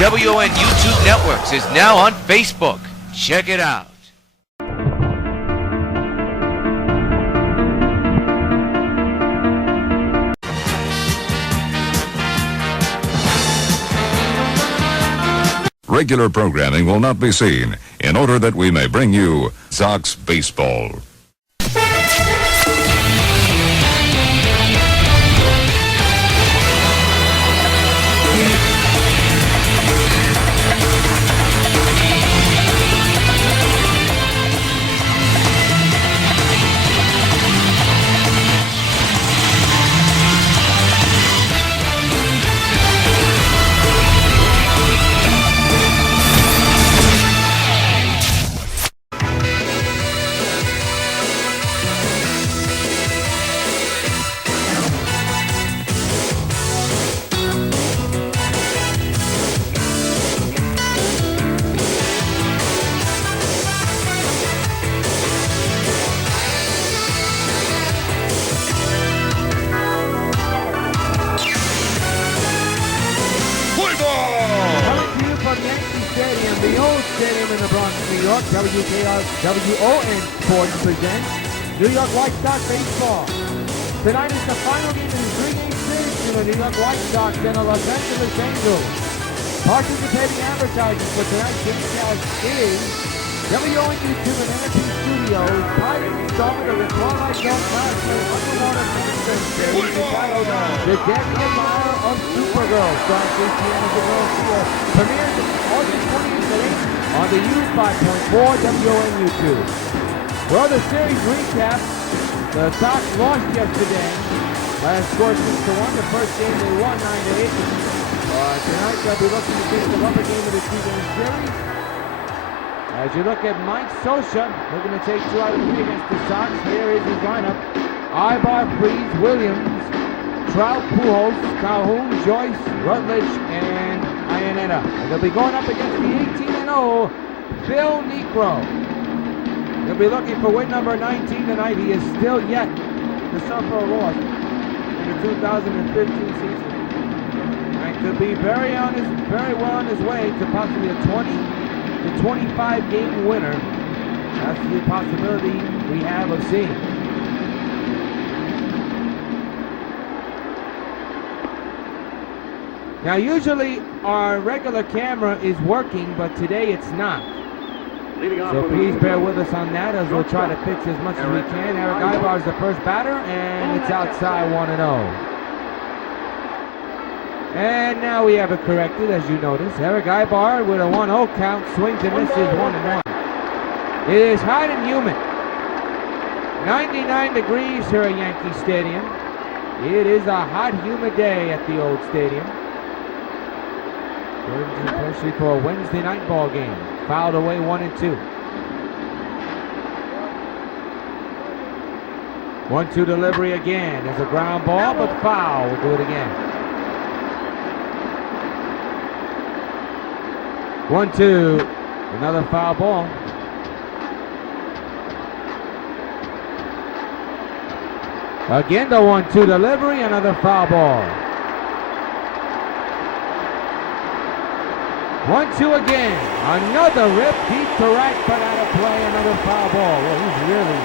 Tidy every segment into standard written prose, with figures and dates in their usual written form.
WON YouTube Networks is now on Facebook. Check it out. Regular programming will not be seen in order that we may bring you Sox Baseball. The Old Stadium in the Bronx, New York, WON Sports presents New York White Sox baseball. Tonight is the final game in the three-game series between the New York White Sox and the Los Angeles Angels. Participating advertising for tonight's Gamecast is WON YouTube and NFP Studios, pilot installment of the Twilight Zone classic underwater fantasy series entitled The Dancing Admirer of Supergirl, starring Christiana Garcia, premieres August 28th on the U5.4 WON YouTube. Well, the series recap, the Sox lost yesterday. Last score 6-1. The first game they won 9-8. Tonight they'll be looking to take the rubber game of the two-game series. As you look at Mike Scioscia, looking to take 2 out of 3 against the Sox. Here is his lineup. Ibar, Freeze, Williams, Trout, Pujols, Calhoun, Joyce, Rutledge, and Iannetta. They'll be going up against the 18-0 Phil Niekro. They'll be looking for win number 19 tonight. He is still yet to suffer a loss in the 2015 season. And could be very well on his way to possibly a 20 to 25 game winner. That's the possibility we have of seeing. Now usually our regular camera is working, but today it's not. So please bear with us on that as we'll try to fix as much as we can. Eric Ibar is the first batter, and it's outside 1-0. And now we have it corrected, as you notice. Eric Ibar with a 1-0 count, swings and misses 1-1. It is hot and humid. 99 degrees here at Yankee Stadium. It is a hot, humid day at the Old Stadium. Especially for a Wednesday night ball game. Fouled away 1-2. 1-2 delivery again. There's a ground ball, but foul. We'll do it again. 1-2. Another foul ball. Again, the 1-2 delivery. Another foul ball. 1-2 again. Another rip deep to right, but out of play. Another foul ball. Well, he's really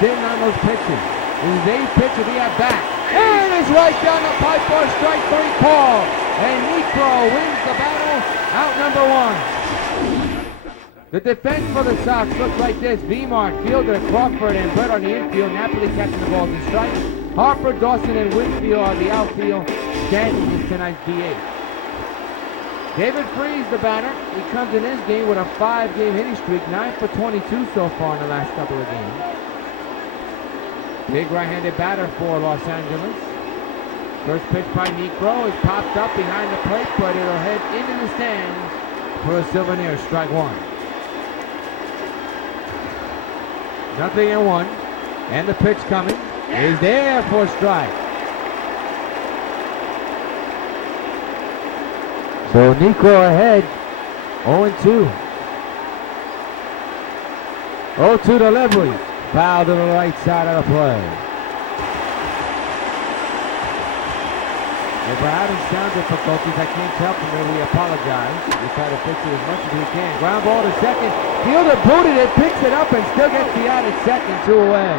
sitting on those pitches. His 8th pitch will be at bat. And it's right down the pipe for a strike 3 call. And Niekro wins the battle, out number 1. The defense for the Sox looks like this. Vemar, Fielder, Crawford, and Brett on the infield, Napoli catching the ball to strike. Harper, Dawson, and Winfield on the outfield. Stanton is tonight's DH. David Freese, the batter. He comes in his game with a 5-game hitting streak, 9 for 22 so far in the last couple of games. Big right-handed batter for Los Angeles. First pitch by Niekro is popped up behind the plate, but it'll head into the stands for a souvenir. Strike 1. 0-1, and the pitch coming is there for a strike. So Niekro ahead, 0-2. 0-2 delivery, foul to the right side of the play. If we're having sound difficulties, I can't tell from there. We apologize. We try to fix it as much as we can. Ground ball to second. Fielder booted it, picks it up, and still gets the out at second, 2 away.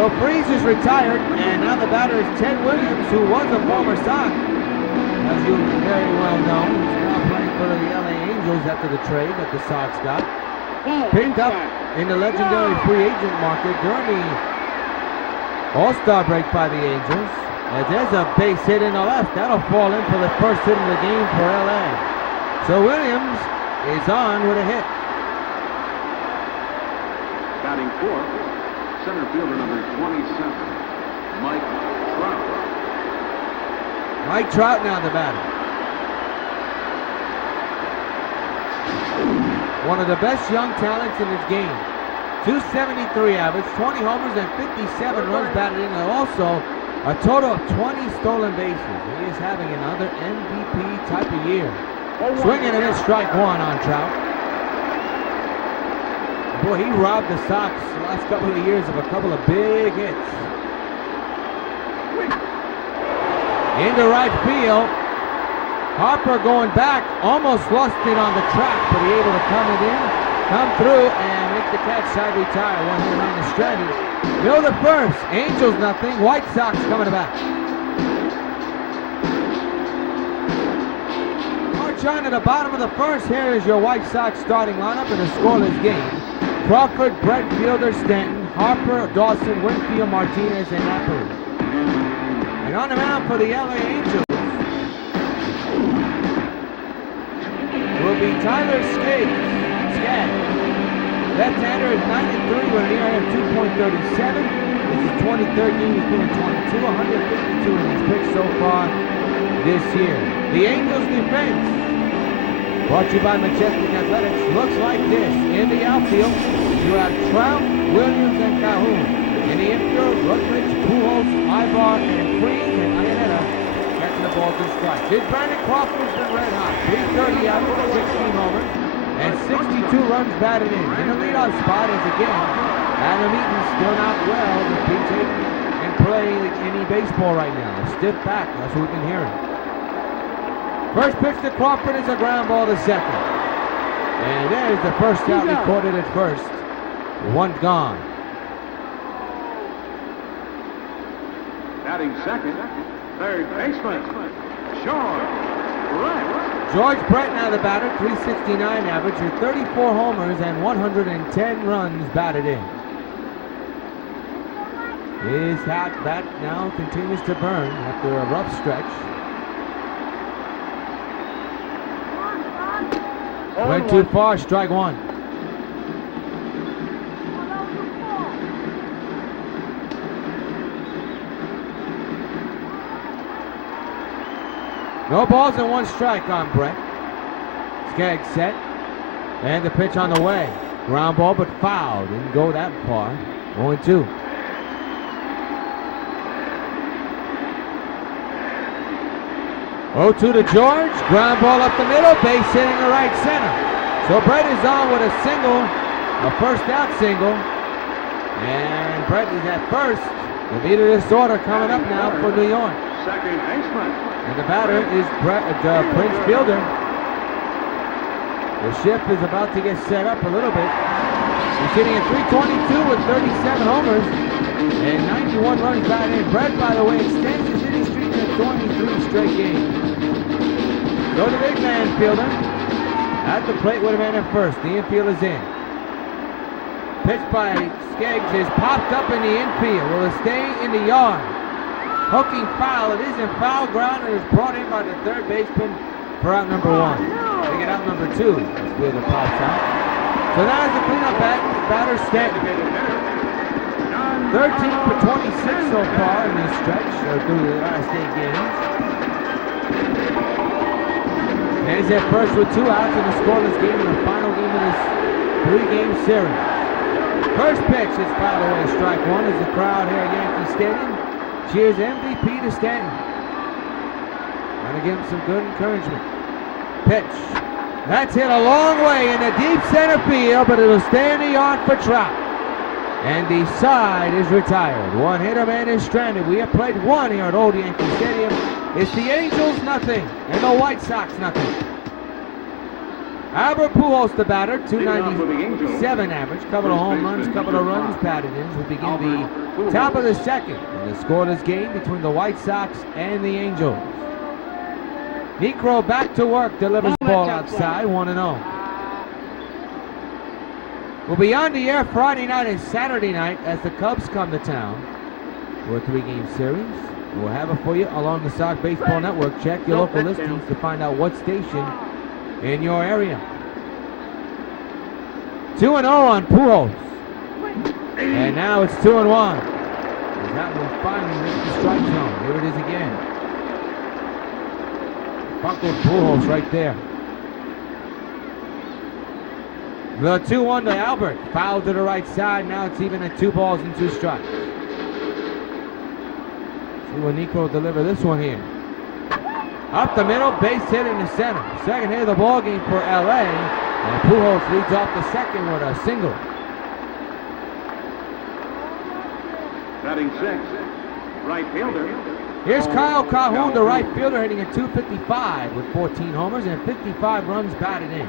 So Freeze is retired, and now the batter is Ted Williams, who was a former Sox. As you very well know, he's now playing for the LA Angels after the trade that the Sox got. Picked up in the legendary free agent market during the All-Star break by the Angels. And there's a base hit in the left. That'll fall in for the first hit of the game for LA. So Williams is on with a hit. Batting fourth, center fielder number 27, Mike Trout. Mike Trout now the batter. One of the best young talents in his game. 273 average, 20 homers, and 57 runs batted in, and also a total of 20 stolen bases. He is having another MVP type of year. Swinging and a strike 1 on Trout. Boy, he robbed the Sox the last couple of years of a couple of big hits. Into right field. Harper going back, almost lost it on the track, but he able to come through and make the catch, side retire. 1 hit on the stretch. Mill the first. Angels nothing. White Sox coming back. March on to the bottom of the first. Here is your White Sox starting lineup in a scoreless game. Crawford, Brett, Fielder, Stanton, Harper, Dawson, Winfield, Martinez, and Napoli. And on the mound for the LA Angels will be Tyler Skaggs. Left-hander is 9-3 with an ERA of 2.37. This is 23rd game. He's been in 22, 152 in his pitch so far this year. The Angels defense, brought to you by Majestic Athletics, looks like this. In the outfield, you have Trout, Williams, and Calhoun. In the infield, Rutledge, Pujols, Ibar, and Freeze, and Iannetta catching the ball to strike. This Brandon Crawford's been red hot. 330 average, 16 homers, and 62 runs batted in. In the leadoff spot is again Adam Eaton, still not well, but being taken and play any baseball right now. A stiff back, that's what we've been hearing. First pitch to Crawford is a ground ball to second. And there's the first out recorded at first. 1 gone. Batting second, third baseman, George Brett. George Brett now the batter, 369 average with 34 homers and 110 runs batted in. His hot bat now continues to burn after a rough stretch. Went too far, strike 1. No balls and 1 strike on Brett. Skaggs set. And the pitch on the way. Ground ball, but foul. Didn't go that far. 0-2. To George. Ground ball up the middle. Base hitting the right center. So Brett is on with a single. A first out single. And Brett is at first. The beat of this order coming up now for New York. Second baseman. And the batter is Prince Fielder. The shift is about to get set up a little bit. He's hitting at 322 with 37 homers and 91 runs batted in. Brett, by the way, extends his hitting streak to 23 straight games. Go to the big man fielder. At the plate with a man at first. The infield is in. Pitch by Skaggs is popped up in the infield. Will it stay in the yard? Hooking foul. It is in foul ground and is brought in by the third baseman for out number 1. They get out number 2 as Fielder pops out. So now is the cleanup batter Stanton. 13 for 26 so far in this stretch, or through the last 8 games. And he's at first with 2 outs in a scoreless game in the final game of this 3-game series. First pitch is fouled away, strike 1 as the crowd here at Yankee Stadium cheers MVP to Stanton. Trying to give him some good encouragement. Pitch. That's hit a long way in the deep center field, but it'll stay in the yard for Trout. And the side is retired. One hitter man is stranded. We have played one here at Old Yankee Stadium. It's the Angels nothing and the White Sox nothing. Albert Pujols the batter, 297 average, couple of home runs, couple of runs batted in. We begin the top of the second in the scoreless game between the White Sox and the Angels. Necro back to work, delivers the ball outside, 1-0. We'll be on the air Friday night and Saturday night as the Cubs come to town for a 3-game series. We'll have it for you along the Sox Baseball Network. Check your local listings to find out what station in your area. 2-0 on Pujols. And now it's 2-1. As that one finally hits the strike zone. Here it is again. Buckled Pujols right there. The 2-1 to Albert. Foul to the right side. Now it's even at 2 balls and 2 strikes. See when Nico deliver this one here. Up the middle, base hit in the center. Second hit of the ball game for LA. And Pujols leads off the second with a single. Batting 6, right fielder. Here's Kyle Calhoun, the right fielder, hitting a .255 with 14 homers and 55 runs batted in.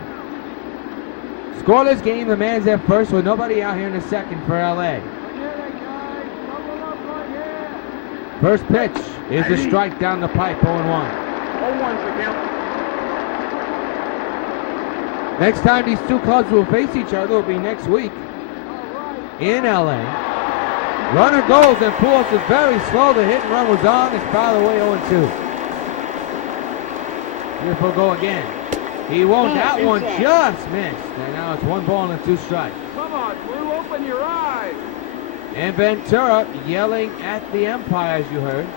Scoreless game, the man's at first with nobody out here in the second for LA. First pitch is a strike down the pipe, 0-1. 0-1's the count. Next time these two clubs will face each other will be next week in LA. Runner goes and Pujols is very slow. The hit and run was on. It's fouled away 0-2. Here he'll go again. He won't. That one just missed. And now it's 1 ball and 2 strikes. Come on, Drew, open your eyes. And Ventura yelling at the umpire, as you heard.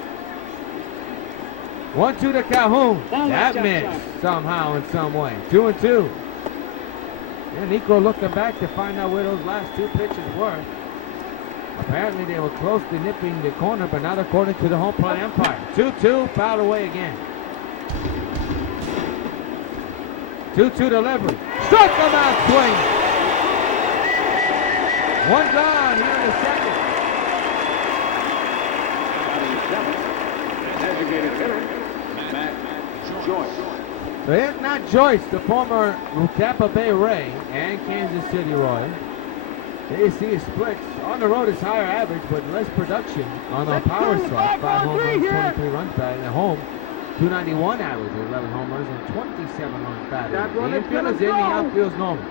1-2 to Calhoun. That missed somehow in some way. 2-2. And Nico looking back to find out where those last 2 pitches were. Apparently they were close to nipping the corner, but not according to the home plate umpire. 2-2, fouled away again. 2-2 delivery. Struck him out swing. 1 gone here in the second. Designated hitter, Matt Joyce. So here's Matt Joyce, the former Tampa Bay Ray and Kansas City Royal. There you see his splits. On the road is higher average, but less production on the power side. 5 home runs, 23 runs batted. At home, 291 average, 11 home runs and 27 runs batted. The infield's in, the outfield's normal.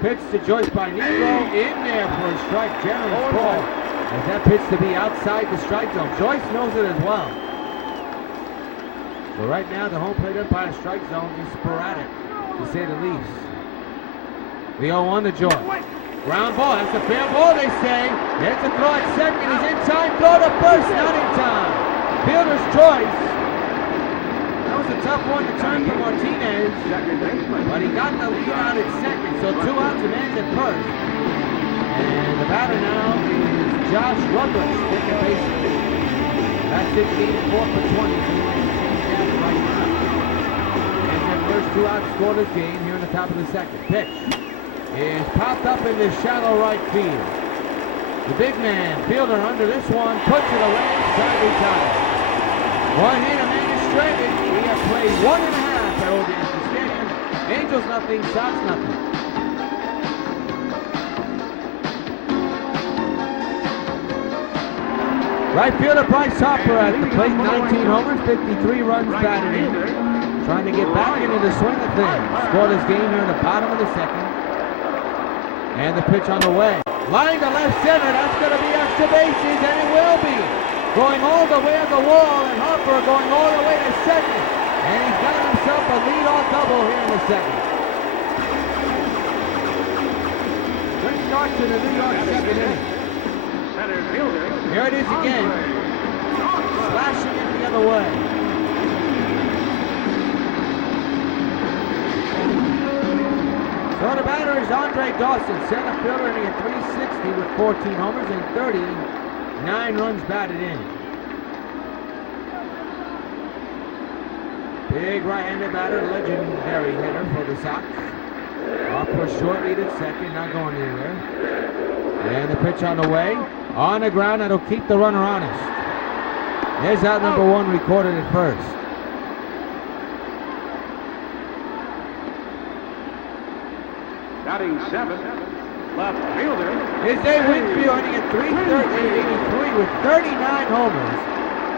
Pitch to Joyce by Negro, in there for a strike. Generous ball, as that pitch to be outside the strike zone. Joyce knows it as well. So right now, the home plate umpire strike zone is sporadic, to say the least. The 0-1 to Joyce. Ground ball, that's a fair ball, they say. There's a throw at second, he's in time, throw to first, not in time. Fielder's choice. That was a tough one to turn for Martinez, but he got the lead out at second, so 2 outs and man's at first. And the batter now is Josh Rutledge, taking base. That's 16, 4 for 20, so he might change that right now. And that first 2 outs scored this game here in the top of the second. Pitch is popped up in the shallow right field. The big man, fielder under this one, puts it away, side retired. 1 hit, a man is stranded. We have played 1.5 at Old Yankee Stadium. Angels nothing, Sox nothing. Right fielder Bryce Harper at the plate, 19 homers, 53 runs batted in. Trying to get back into the swing of things. Scored his game here in the bottom of the second. And the pitch on the way. Line to left center, that's going to be extra bases, and it will be. Going all the way to the wall, and Harper going all the way to second. And he's got himself a lead-off double here in the second. Good start to the New York second inning. Here it is again. Slashing it the other way. So the batter is Andre Dawson, center fielder, hitting at .360 with 14 homers and 39 runs batted in. Big right-handed batter, legendary hitter for the Sox. Off for a short lead at second, not going anywhere. And the pitch on the way. On the ground, that'll keep the runner honest. There's out number 1 recorded at first. Batting 7, left fielder. Is Dave Winfield hitting at 383 with 39 homers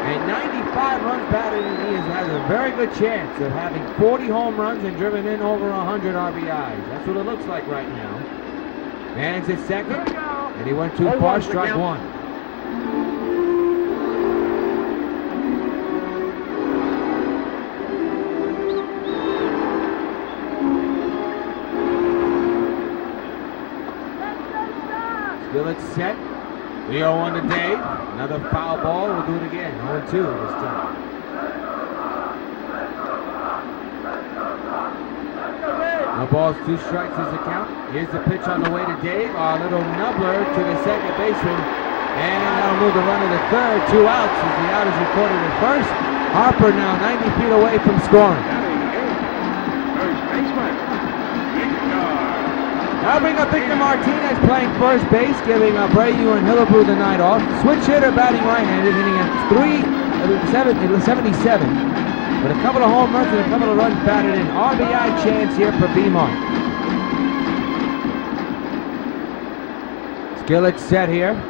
and 95 runs batted, and he has a very good chance of having 40 home runs and driven in over 100 RBIs. That's what it looks like right now. Man's at second, and he went too far, strike 1. Skillet's set. The 0-1 to Dave. Another foul ball. We'll do it again. 0-2 this time. No balls, 2 strikes is the count. Here's the pitch on the way to Dave. A little nubbler to the second baseman. And that'll move the runner to third. 2 outs as the out is recorded at first. Harper now 90 feet away from scoring. First baseman. Now bring up Victor Martinez playing first base, giving Abreu and Hillebrew the night off. Switch hitter batting right-handed, hitting at 77 with a couple of home runs and a couple of runs batted in. RBI chance here for Beamont. Skillet set here,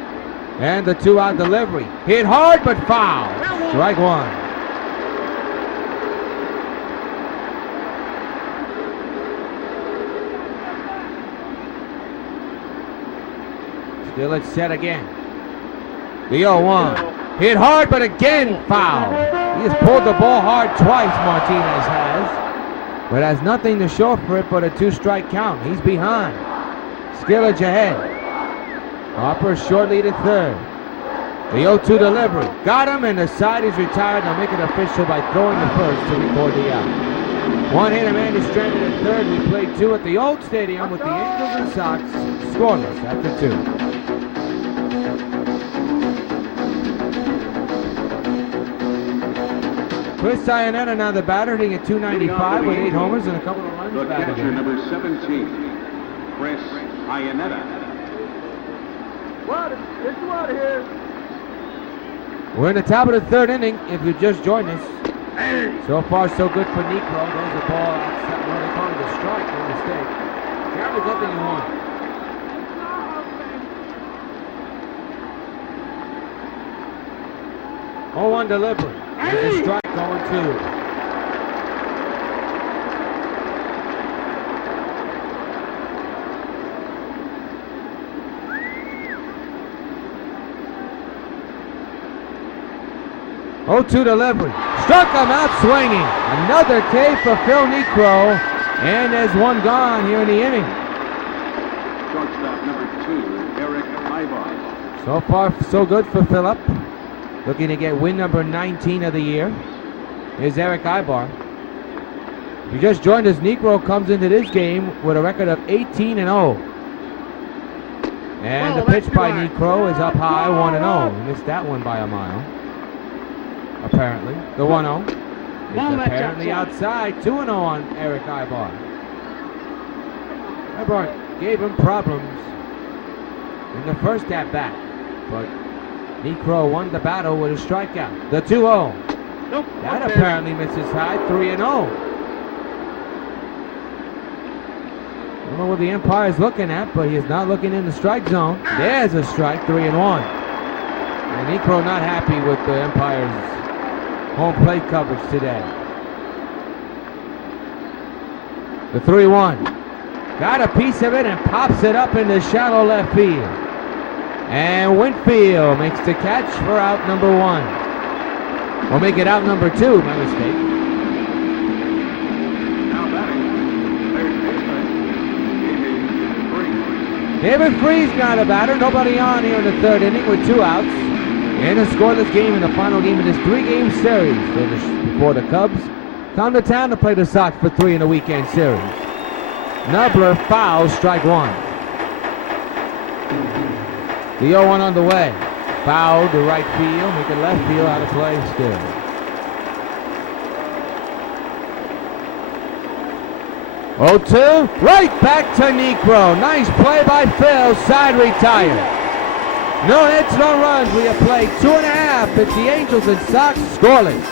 and the 2-out delivery. Hit hard but foul. Strike 1. Skillet set again. The 0-1. Hit hard, but again foul. He has pulled the ball hard twice, Martinez has. But has nothing to show for it but a 2-strike count. He's behind. Skillet ahead. Harper shortly to third. The 0-2 delivery. Got him, and the side is retired. They'll make it official by throwing the first to record the out. One hitter man is stranded at third. We played 2 at the old stadium with the Angels and Sox scoreless after 2. Chris Iannetta now the batter, hitting at 295 with 8 homers and a couple of runs The batted catcher, in. number 17, Chris Iannetta. Get you out of here. We're in the top of the 3rd inning, if you just joined us. So far, so good for Necro. There's a ball outside. Well, they call it a strike, no mistake. Cameron's up in 1. Oh, 1 delivery. There's a strike, 0-2. Oh-2 delivery. Struck him out swinging. Another K for Phil Necro. And there's 1 gone here in the inning. Shortstop number 2, Eric Ibar. So far, so good for Phillip. Looking to get win number 19 of the year. Here's Eric Ibar. If you just joined us, Necro comes into this game with a record of 18-0. And the pitch by Necro is up high, 1-0. He missed that one by a mile. Apparently. The 1-0 is apparently outside. 2-0 on Eric Ibar. Ibar gave him problems in the first at-bat, but Necro won the battle with a strikeout. The 2-0. That apparently misses high. 3-0. Don't know what the umpire is looking at, but he is not looking in the strike zone. There's a strike. 3-1. And Necro not happy with the umpire's home plate coverage today. The 3-1. Got a piece of it and pops it up into shallow left field. And Winfield makes the catch for out number 1. Or make it out number 2, my mistake. Now batting, third baseman, David Freese got a batter. Nobody on here in the 3rd inning with 2 outs. In a scoreless game in the final game of this 3-game series before the Cubs come to town to play the Sox for 3 in the weekend series. Nubbler fouls, strike 1. The 0-1 on the way. Foul to right field, make it left field out of play still. 0-2, right back to Necro. Nice play by Phil, side retired. No hits, no runs. We have played 2.5. It's the Angels and Sox scoreless.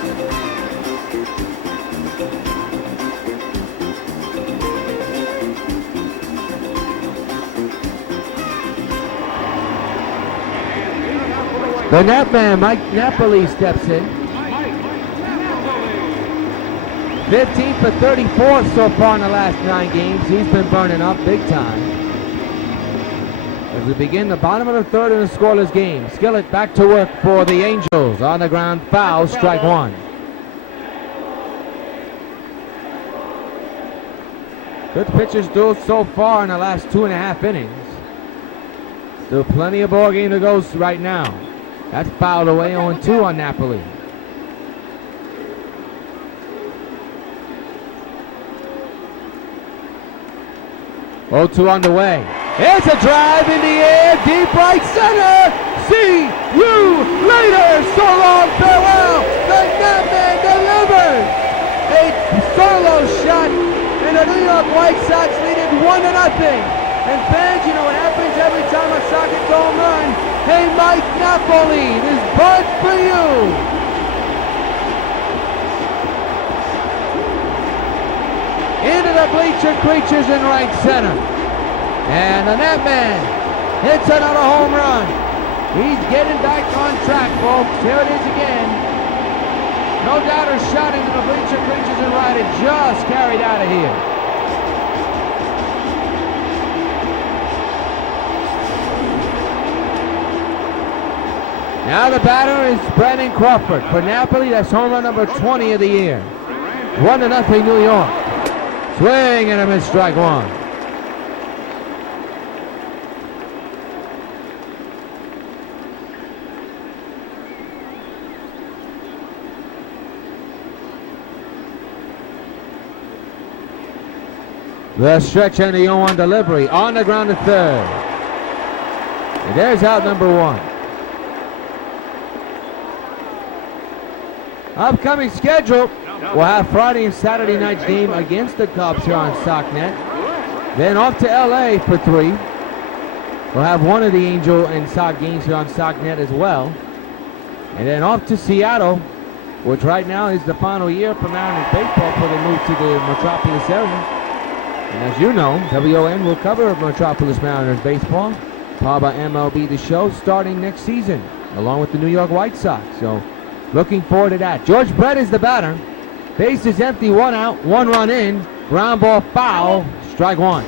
The net man, Mike Napoli, steps in. 15 for 34 so far in the last 9 games. He's been burning up big time. As we begin the bottom of the third in a scoreless game. Skillet back to work for the Angels. On the ground, foul, strike one. Good pitchers do so far in the last 2.5 innings. Still plenty of ball game to go right now. That's fouled away, 0-2 on Napoli. Oh, 2 underway. It's a drive in the air, deep right center. See you later. So long, farewell. The Netman delivers a solo shot, and the New York White Sox lead it 1-0. And fans, you know what happens every time a Sox hits a home run. Hey, Mike Napoli, this bud for you. Into the bleacher creatures in right center. And the Netman hits another home run. He's getting back on track, folks. Here it is again. No doubter shot into the bleacher creatures in right. It just carried out of here. Now the batter is Brandon Crawford. For Napoli, that's home run number 20 of the year. 1-0 New York. Swing and a miss, strike one. The stretch and the 0-1 delivery on the ground to third. And there's out number 1. Upcoming schedule, we'll have Friday and Saturday night's game against the Cubs here on SockNet. Then off to LA for 3. We'll have one of the Angel and Sox games here on SockNet as well. And then off to Seattle, which right now is the final year for Mariners baseball before they move to the Metropolis area. And as you know, WON will cover Metropolis Mariners baseball, powered by MLB The Show, starting next season, along with the New York White Sox. So, looking forward to that. George Brett is the batter. Base is empty, 1 out, 1 run in. Ground ball foul, strike one.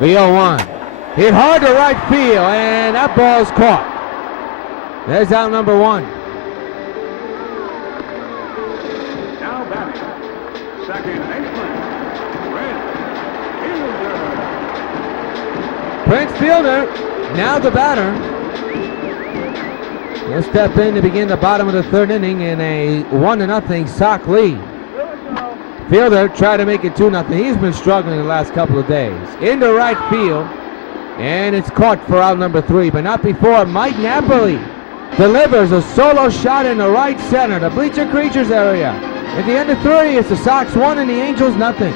The 0-1. Hit hard to right field, and that ball's caught. There's out number 1. Now batting, second baseman, Prince Fielder. Prince Fielder, now the batter. He'll step in to begin the bottom of the third inning in a 1-0 Sox lead. Fielder tried to make it 2-0. He's been struggling the last couple of days. Into right field. And it's caught for out number 3, but not before Mike Napoli delivers a solo shot in the right center, the bleacher creatures area. At the end of 3, it's the Sox 1 and the Angels nothing.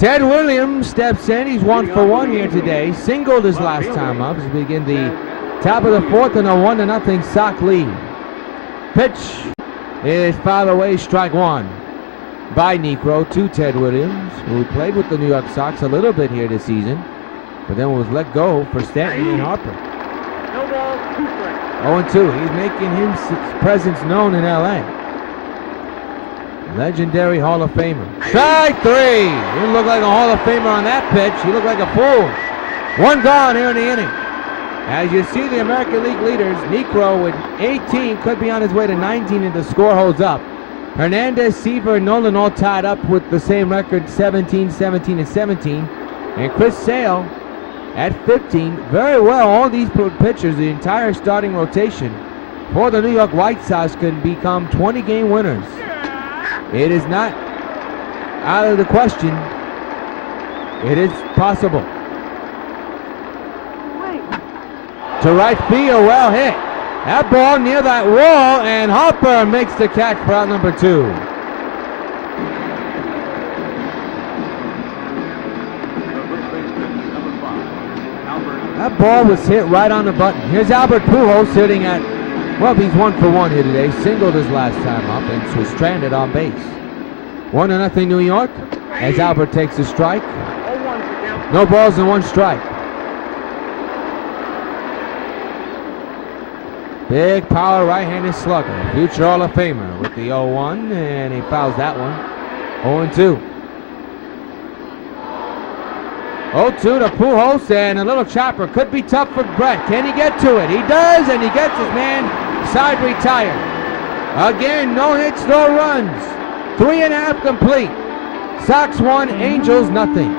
Ted Williams steps in. He's 1 for 1 here today. Singled his last time up as we begin the top of the 4th in a 1-0 Sox lead. Pitch is fouled away, strike one. By Necro to Ted Williams, who played with the New York Sox a little bit here this season, but then was let go for Stanton and Harper. 0-2. He's making his presence known in LA. Legendary Hall of Famer. Strike 3. He didn't look like a Hall of Famer on that pitch. He looked like a fool. 1 gone here in the inning. As you see the American League leaders, Necro with 18 could be on his way to 19 if the score holds up. Hernandez, Seaver, and Nolan all tied up with the same record, 17, 17, and 17. And Chris Sale at 15. Very well, all these pitchers, the entire starting rotation for the New York White Sox can become 20-game winners. It is not out of the question. It is possible. to right field, well hit. That ball near that wall, and Harper makes the catch for out number 2. That ball was hit right on the button. Here's Albert Pujols hitting at, well, he's 1 for 1 here today. Singled his last time up and was stranded on base. 1-0 New York as Albert takes a strike. No balls and 1 strike. Big power right-handed slugger. Future Hall of Famer with the 0-1, and he fouls that one. 0-2. 0-2 to Pujols, and a little chopper. Could be tough for Brett. Can he get to it? He does, and he gets his man side retired. Again, no hits, no runs. 3.5 complete. Sox 1, Angels nothing.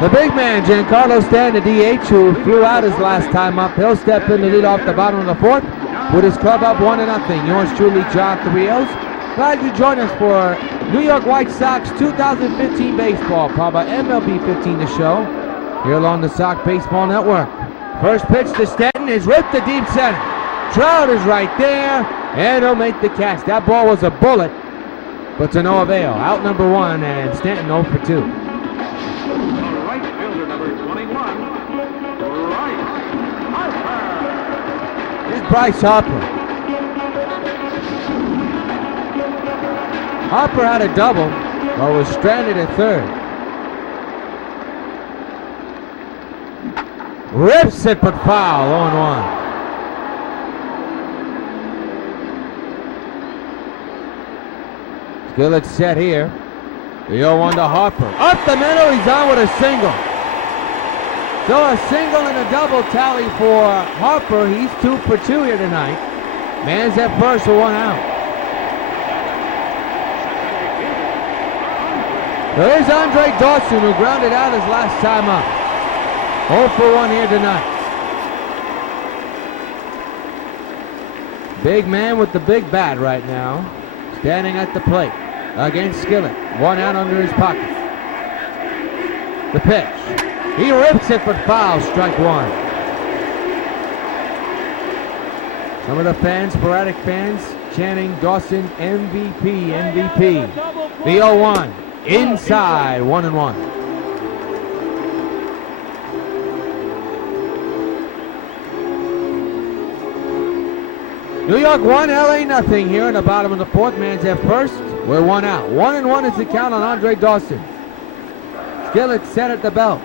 The big man, Giancarlo Stanton, the DH, who flew out his last time up. He'll step in to lead off the bottom of the 4th with his club up 1-0. Yours truly, John Rios. Glad you joined us for New York White Sox 2015 baseball, powered by MLB 15 The Show, here along the Sox Baseball Network. First pitch to Stanton is ripped to deep center. Trout is right there, and he'll make the catch. That ball was a bullet, but to no avail. Out number 1, and Stanton 0 for 2. Bryce Harper. Harper had a double, but was stranded at 3rd. Rips it, but foul. 0-1. Skillet set here. The 0-1 to Harper. Up the middle, he's on with a single. So a single and a double tally for Harper. He's 2 for 2 here tonight. Man's at first for 1 out. There's Andre Dawson, who grounded out his last time up. 0 for 1 here tonight. Big man with the big bat right now, standing at the plate against Skillet. 1 out under his pocket. The pitch. He rips it, but foul. Strike 1. Some of the fans, sporadic fans, chanting Dawson MVP, MVP. The 0-1. Inside, 1-1. New York 1, LA nothing here in the bottom of the 4th. Man's at first. We're 1 out. 1-1 is the count on Andre Dawson. Skillet set at the belt.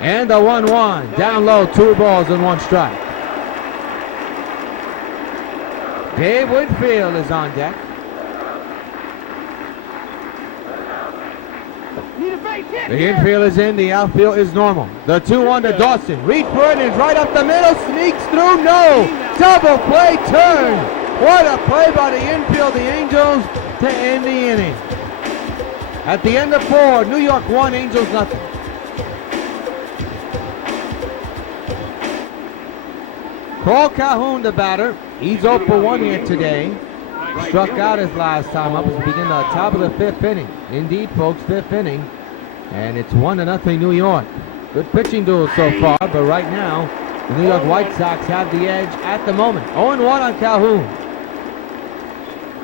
And the 1-1. Down low, 2 balls and 1 strike. Dave Winfield is on deck. The infield is in, the outfield is normal. The 2-1 to Dawson. Reach for it, is right up the middle, sneaks through, no! Double play turn! What a play by the infield, the Angels to end the inning. At the end of 4, New York 1, Angels nothing. Paul Calhoun, the batter. He's 0 for 1 here today. Struck out his last time up as we begin the top of the 5th inning. Indeed, folks, 5th inning. And it's 1-0 New York. Good pitching duel so far, but right now, the New York White Sox have the edge at the moment. 0-1 on Calhoun.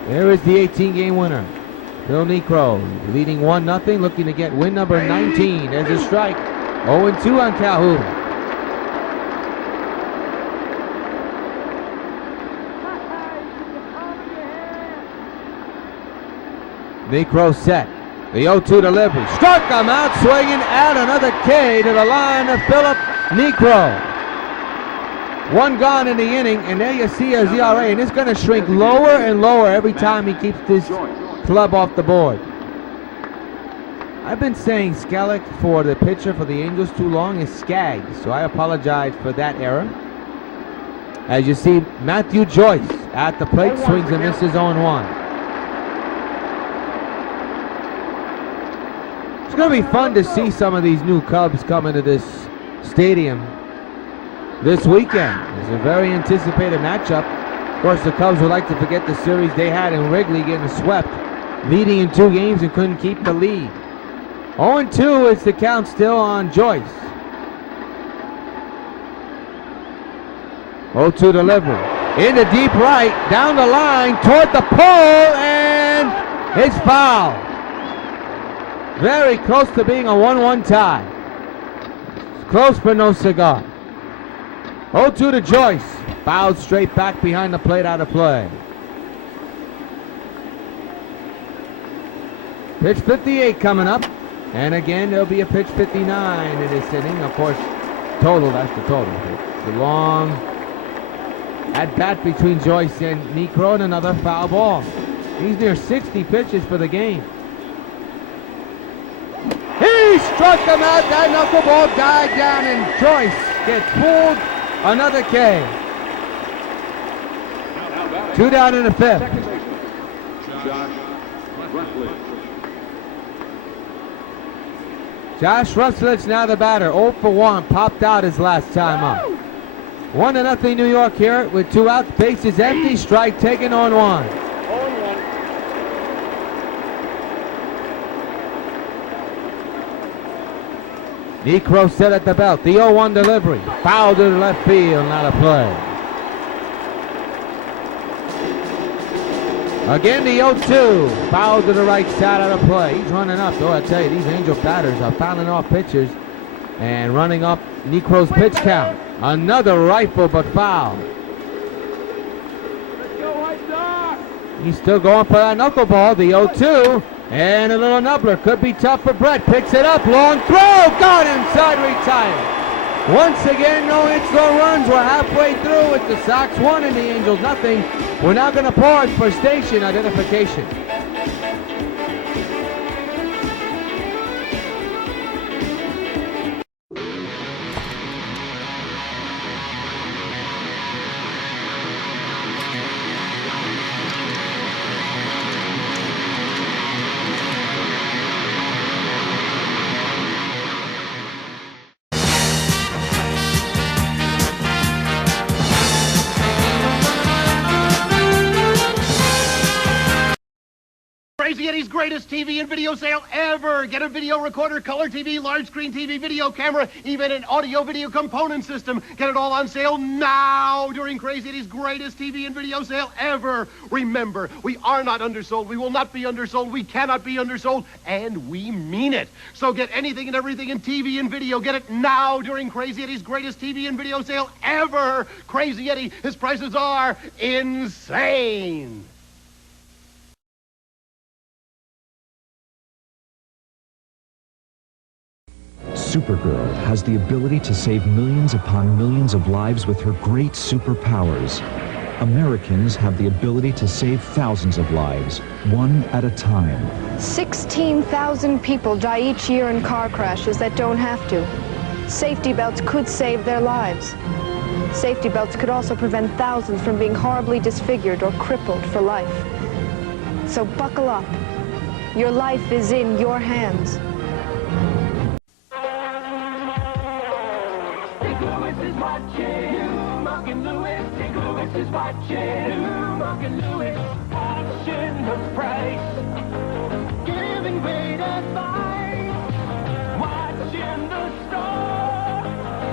There is the 18-game winner. Phil Niekro leading 1-0, looking to get win number 19. There's a strike. 0-2 on Calhoun. Niekro set. The 0-2 delivery. Struck him out, swinging out another K to the line of Philip Niekro. 1 gone in the inning, and there you see his ERA, and it's going to shrink lower and lower every time he keeps this club off the board. I've been saying Skellick for the pitcher for the Angels too long is Skaggs, so I apologize for that error. As you see, Matthew Joyce at the plate, swings and misses 0-1. It's going to be fun to see some of these new Cubs come into this stadium this weekend. It's a very anticipated matchup. Of course, the Cubs would like to forget the series they had in Wrigley, getting swept, leading in 2 games and couldn't keep the lead. 0-2 is the count still on Joyce. 0-2 delivery. In the deep right, down the line, toward the pole, and it's foul. Very close to being a 1-1 tie. Close but no cigar. 0-2 to Joyce. Fouled straight back behind the plate, out of play. Pitch 58 coming up. And again, there'll be a pitch 59 in this inning. Of course, total, that's the total. It's a long at-bat between Joyce and Necro, and another foul ball. He's near 60 pitches for the game. He struck him out. That knuckleball died down, and Joyce gets pulled. Another K. 2 down in the 5th. Josh Ruslich's now the batter. 0 for 1. Popped out his last time up. 1-0 New York here with 2 outs. Bases empty. Strike taken on 1. Necro set at the belt. The 0-1 delivery. Foul to the left field. Not a play. Again, the 0-2. Foul to the right side, out of play. He's running up, though. I tell you, these Angel batters are fouling off pitchers and running up Necro's pitch count. Another rifle, but foul. He's still going for that knuckleball. The 0-2. And a little nubbler. Could be tough for Brett. Picks it up. Long throw. Got inside. Retired. Once again, no hits, no runs. We're halfway through with the Sox 1 and the Angels nothing. We're now going to pause for station identification. Crazy Eddie's greatest TV and video sale ever. Get a video recorder, color TV, large screen TV, video camera, even an audio video component system. Get it all on sale now during Crazy Eddie's greatest TV and video sale ever. Remember, we are not undersold. We will not be undersold. We cannot be undersold, and we mean it. So get anything and everything in TV and video. Get it now during Crazy Eddie's greatest TV and video sale ever. Crazy Eddie, his prices are insane. Supergirl has the ability to save millions upon millions of lives with her great superpowers. Americans have the ability to save thousands of lives, one at a time. 16,000 people die each year in car crashes that don't have to. Safety belts could save their lives. Safety belts could also prevent thousands from being horribly disfigured or crippled for life. So buckle up. Your life is in your hands. Is watching, Mark and Lewis. Dick Lewis is watching, Mark and Lewis. Watching the price, giving great advice. Watching the store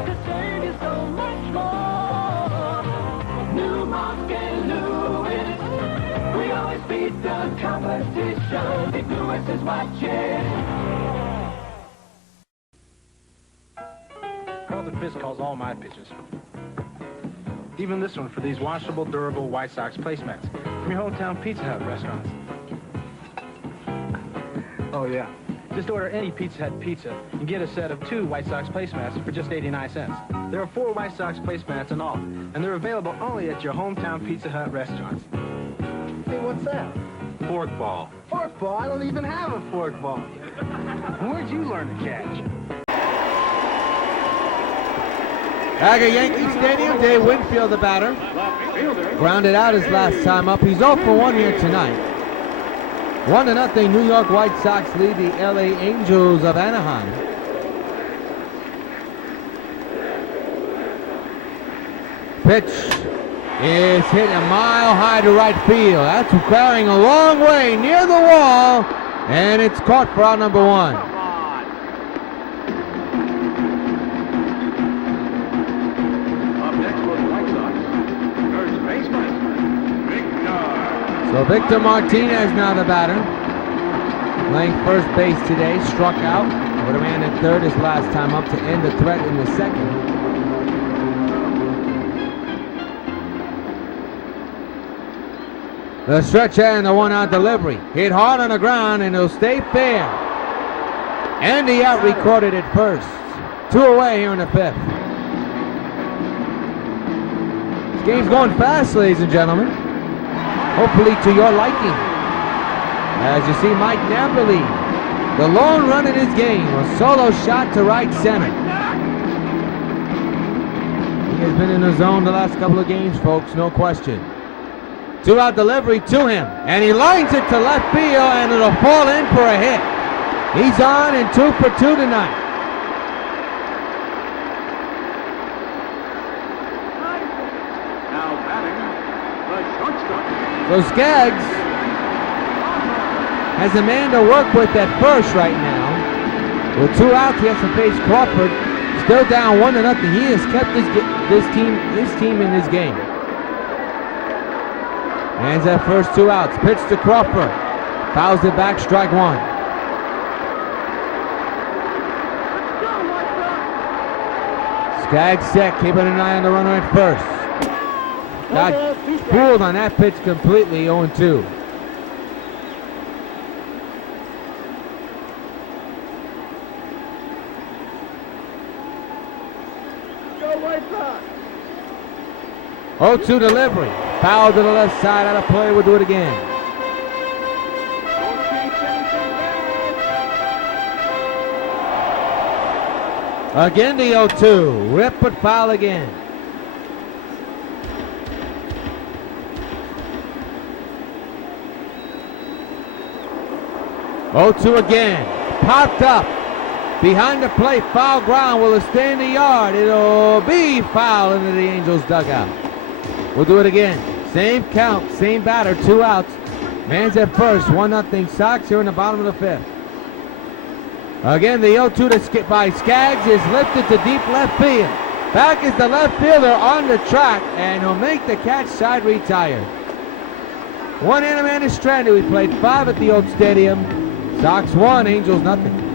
to save you so much more. New Mark and Lewis, we always beat the competition. Dick Lewis is watching. Carlton Fisk calls all my pitches. Even this one for these washable, durable White Sox placemats from your hometown Pizza Hut restaurants. Oh, yeah. Just order any Pizza Hut pizza and get a set of 2 White Sox placemats for just 89 cents. There are 4 White Sox placemats in all, and they're available only at your hometown Pizza Hut restaurants. Hey, what's that? Fork ball. Fork ball? I don't even have a fork ball. Where'd you learn to catch? Back at Yankee Stadium, Dave Winfield, the batter. Grounded out his last time up. He's 0 for 1 here tonight. 1-0 New York White Sox lead the LA Angels of Anaheim. Pitch is hit a mile high to right field. That's carrying a long way near the wall, and it's caught for out number 1. So Victor Martinez now the batter. Playing first base today, struck out with a man at third his last time up to end the threat in the second. The stretcher and the one-out delivery. Hit hard on the ground and it'll stay fair. Andy out recorded at first. 2 away here in the 5th. This game's going fast, ladies and gentlemen. Hopefully to your liking. As you see Mike Napoli, the lone run in his game, a solo shot to right center. He has been in the zone the last couple of games, folks, no question. 2-out delivery to him, and he lines it to left field, and it'll fall in for a hit. He's on and 2 for 2 tonight. Now batting, the shortstop. So Skaggs has a man to work with at first right now. With 2 outs, he has to face Crawford. Still down 1-0. He has kept his team in this game. Hands at first, 2 outs. Pitch to Crawford. Fouls it back, strike 1. Skaggs set, keeping an eye on the runner at first. Got fooled on that pitch completely, 0-2. Go White Sox! 0-2 delivery. Foul to the left side, out of play, we'll do it again. Again the 0-2. Rip but foul again. Oh, 2 again. Popped up. Behind the plate, foul ground. Will it stay in the yard? It'll be foul into the Angels dugout. We'll do it again. Same count, same batter, 2 outs. Man's at first, 1-0 Sox here in the bottom of the 5th. Again, the 0-2 to skip by Skaggs is lifted to deep left field. Back is the left fielder on the track, and he'll make the catch, side retired. 1 inning man is stranded. We played 5 at the old stadium. Sox 1, Angels nothing.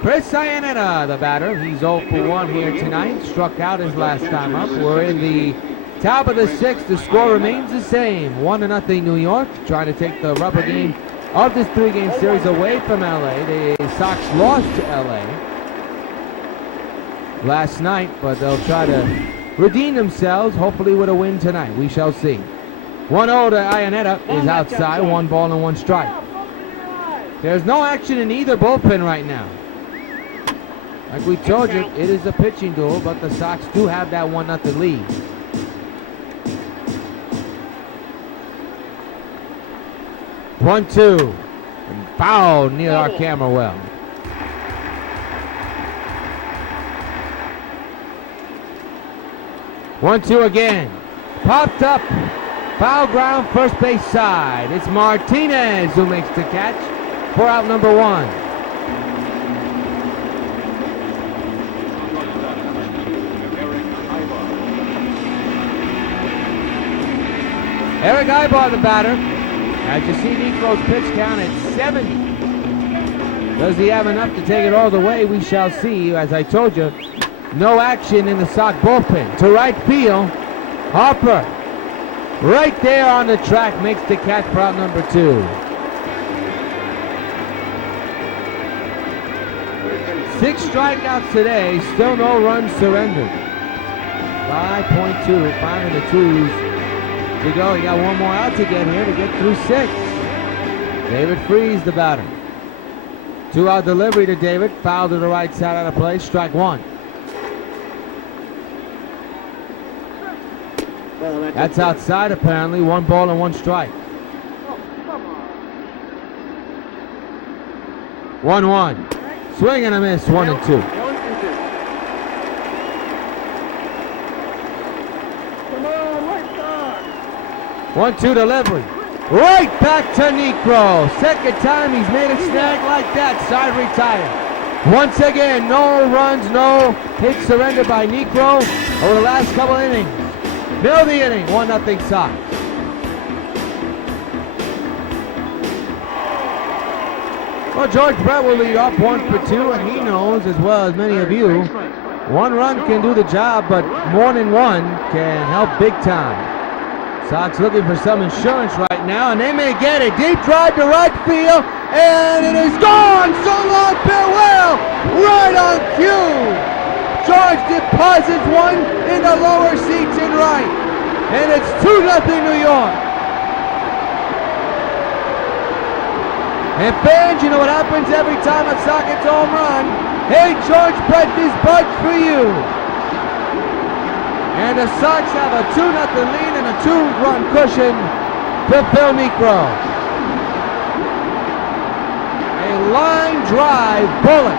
Chris Iannetta, the batter. He's 0 for 1 here tonight. Struck out his last time up. We're in the top of the 6th. The score remains the same. 1-0 New York. Trying to take the rubber game of this 3-game series away from LA. The Sox lost to LA last night, but they'll try to redeem themselves, hopefully with a win tonight. We shall see. 1-0 to Iannetta is outside. 1 ball and 1 strike. There's no action in either bullpen right now. Like we told you, it is a pitching duel, but the Sox do have that 1-0 lead. One, 2, and foul near our camera well. 1-2 again. Popped up. Foul ground, first base side. It's Martinez who makes the catch for out number 1. Eric Ibar, the batter. As you see Nico's pitch count at 70. Does he have enough to take it all the way? We shall see. As I told you, no action in the Sox bullpen. To right field, Harper, right there on the track, makes the catch for out number 2. 6 strikeouts today, still no runs surrendered. 5.2, 5 and the 2s to go. He got 1 more out to get here to get through 6. David Freese, the batter. 2-out delivery to David. Foul to the right side out of play. Strike 1. That's outside apparently. 1 ball and 1 strike. 1-1. Swing and a miss. 1-2. 1-2 delivery. Right back to Necro. Second time he's made a snag like that. Side retired. Once again, no runs, no hits surrendered by Negro over the last couple innings. Middle of the inning, 1-0 Sox. Well, George Brett will lead off 1 for 2, and he knows, as well as many of you, one run can do the job, but more than one can help big time. Sox looking for some insurance right now, and they may get it. Deep drive to right field, and it is gone! So long, farewell! Right on cue! George deposits one in the lower seats in right, and it's 2-0 New York. And fans, you know what happens every time a Sox hits a home run? Hey, George Brett, this bud's for you. And the Sox have a 2-0 lead and a 2-run cushion to Phil Niekro. A line drive bullet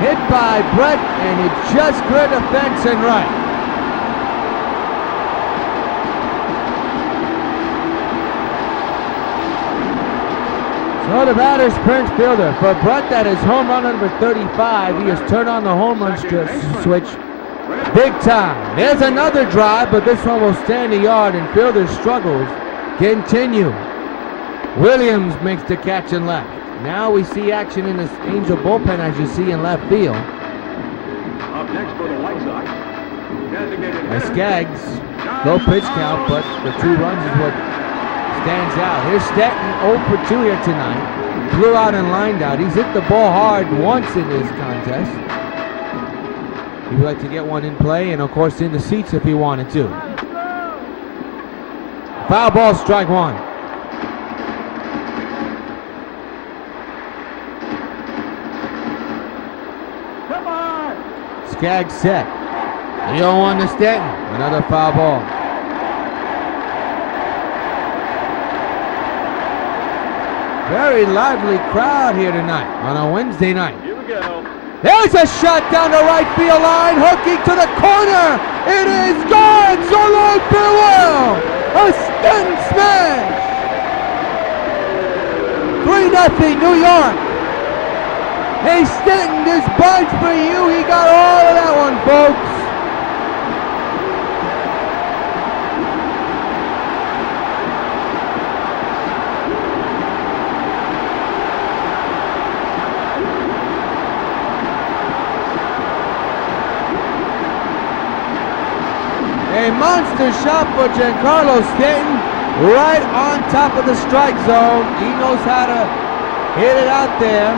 hit by Brett, and it just cleared the fence and right. So the batter's Prince Fielder. For Brett, that is home run number 35. He has turned on the home run switch big time. There's another drive, but this one will stay in the yard, and Fielder's struggles continue. Williams makes the catch in left. Now we see action in this Angel bullpen, as you see in left field. Up next for the White Sox, designated As Skaggs, low pitch count, but the 2 runs is what stands out. Here's Stanton 0 for 2 here tonight. Flew out and lined out. He's hit the ball hard once in this contest. He would like to get one in play, and of course in the seats if he wanted to. Foul ball, strike 1. Come on! Skaggs set. 0-1 to Stanton. Another foul ball. Very lively crowd here tonight on a Wednesday night. Here we go. There's a shot down the right field line, hooking to the corner. It is gone. So long, farewell. A Stanton smash. 3-0 New York. Hey Stanton, this bunch for you. He got all of that one, folks. A monster shot for Giancarlo Stanton, right on top of the strike zone. He knows how to hit it out there.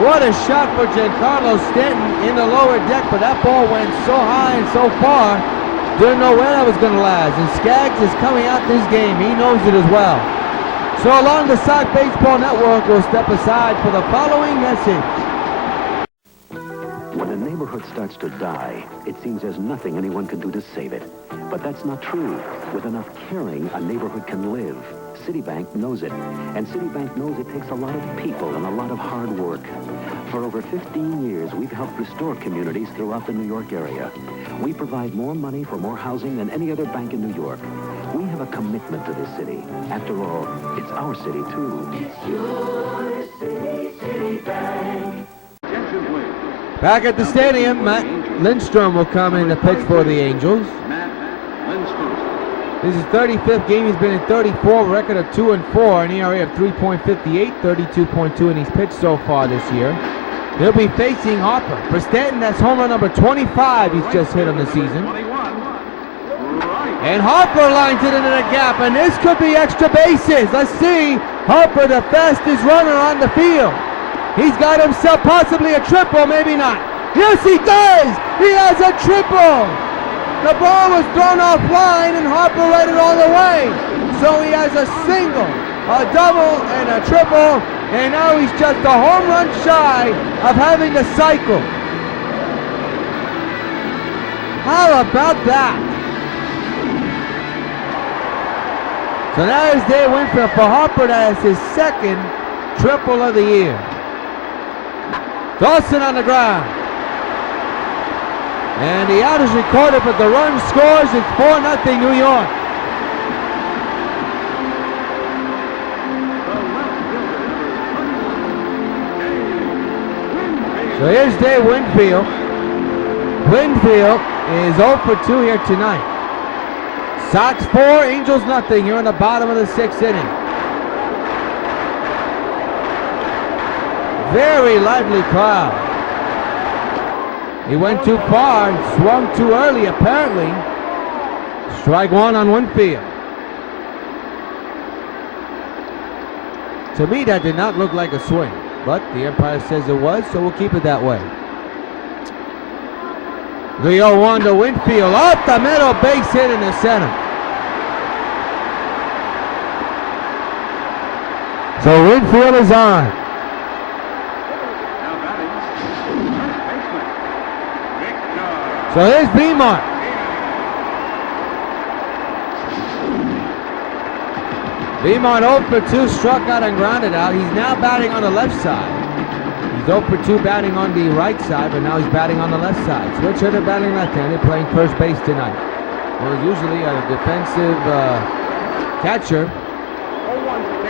What a shot for Giancarlo Stanton in the lower deck, but that ball went so high and so far, didn't know where that was going to last. And Skaggs is coming out this game. He knows it as well. So along the Sox Baseball Network will step aside for the following message. When a neighborhood starts to die, it seems there's nothing anyone can do to save it. But that's not true. With enough caring, a neighborhood can live. Citibank knows it. And Citibank knows it takes a lot of people and a lot of hard work. For over 15 years, we've helped restore communities throughout the New York area. We provide more money for more housing than any other bank in New York. We have a commitment to this city. After all, it's our city, too. It's your city, Citibank. Attention, please. Back at the stadium, Matt Lindstrom will come in to pitch for the Angels. Matt Lindstrom. This is his 35th game. He's been in 34, record of 2-4, an ERA of 3.58, 32.2 innings pitched so far this year. He'll be facing Harper. For Stanton, that's home run number 25 he's just hit on the season. 21. Right. And Harper lines it into the gap, and this could be extra bases. Let's see. Harper, the fastest runner on the field. He's got himself possibly a triple, maybe not. Yes, he does! He has a triple! The ball was thrown offline, and Harper read it all the way. So he has a single, a double, and a triple, and now he's just a home run shy of having the cycle. How about that? So that is Dave Winfield for Harper. That is his second triple of the year. Dawson on the ground. And the out is recorded, but the run scores. It's 4-0 New York. So here's Dave Winfield. Winfield is 0 for 2 here tonight. Sox 4, Angels nothing here in the bottom of the 6th inning. Very lively crowd. He went too far and swung too early apparently. Strike one on Winfield. To me, that did not look like a swing, but the umpire says it was, so we'll keep it that way. The 0-1 to Winfield, up the middle, base hit in the center. So Winfield is on. So here's Beamart. Beamart 0 for 2, struck out and grounded out. He's now batting on the left side. He's 0 for 2 batting on the right side, but now he's batting on the left side. Switch hitter batting left-handed, playing first base tonight. Well, usually a defensive catcher